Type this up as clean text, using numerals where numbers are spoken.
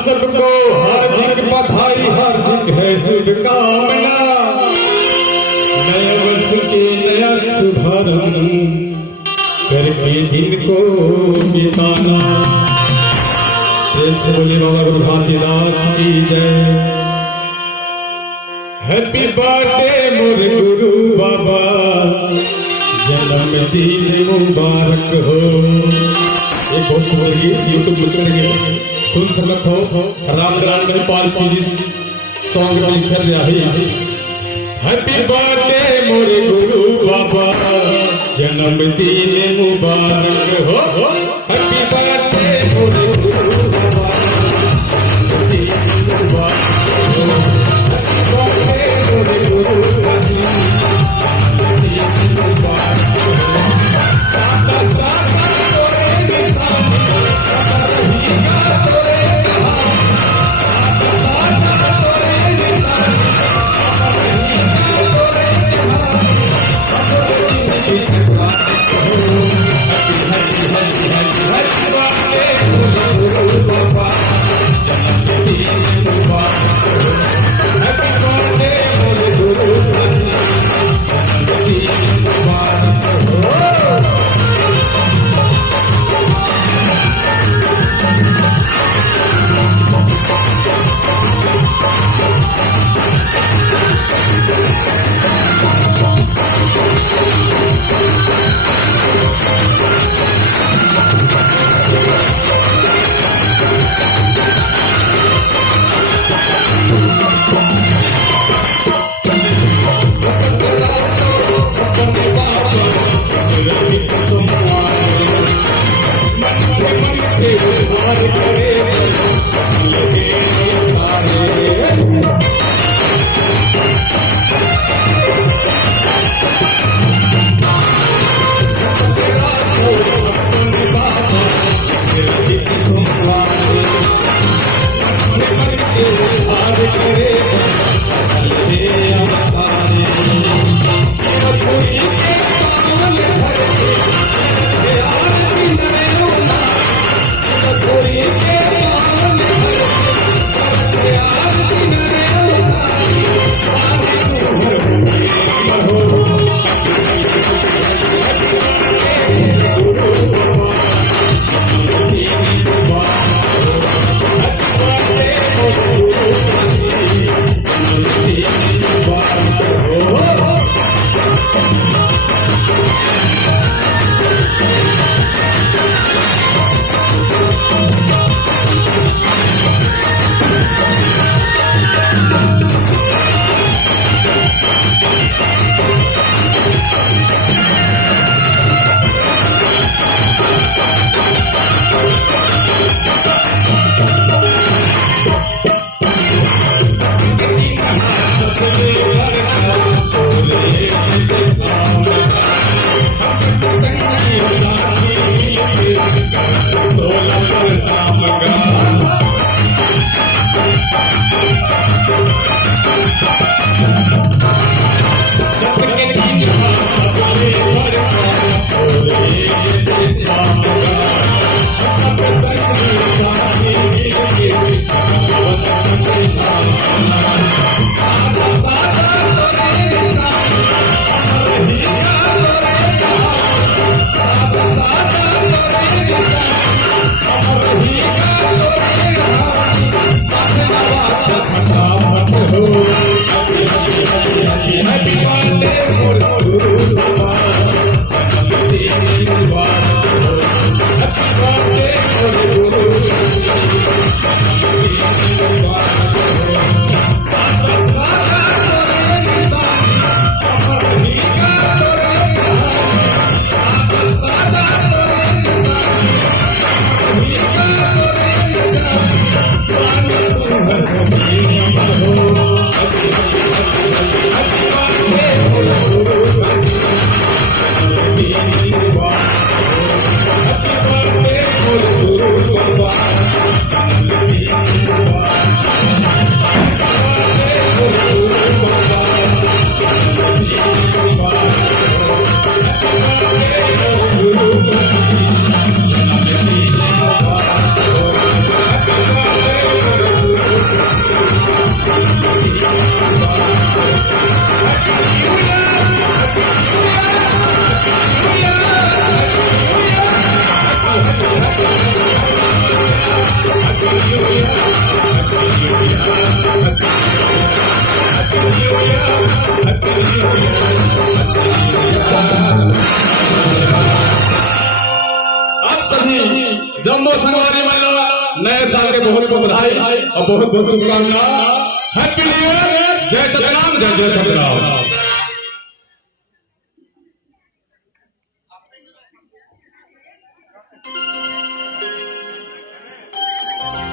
सबको हार्दिक बधाई, हार्दिक है शुभकामना। नए वर्ष के नया शुभारंभ करके दिन को बिताना। प्रेम से बोले बाबा गुरु घासीदास की जय। हैप्पी बर्थडे मोरे गुरु बाबा, जन्मदिन मुबारक हो। एक बहुत सुंदर गीत यूट्यूब में चढ़ गए, सुन सकत हो। रामग्राम मणिपाल सीरीज सॉन्ग लिखल रही। हैप्पी बर्थडे मोरे गुरु बाबा, जन्मदिन मुबारक हो। हैप्पी बर्थडे मोरे गुरु बाबा, जन्मदिन मुबारक हो। हैप्पी बर्थडे मोरे गुरु बाबा, जन्मदिन मुबारक हो। आप सभी जम्बो संगवारी महिला नए साल के बहुत बहुत बधाई और बहुत बहुत शुभकामनाएं। Happy new year. जय सतनाम, जय जय सतनाम।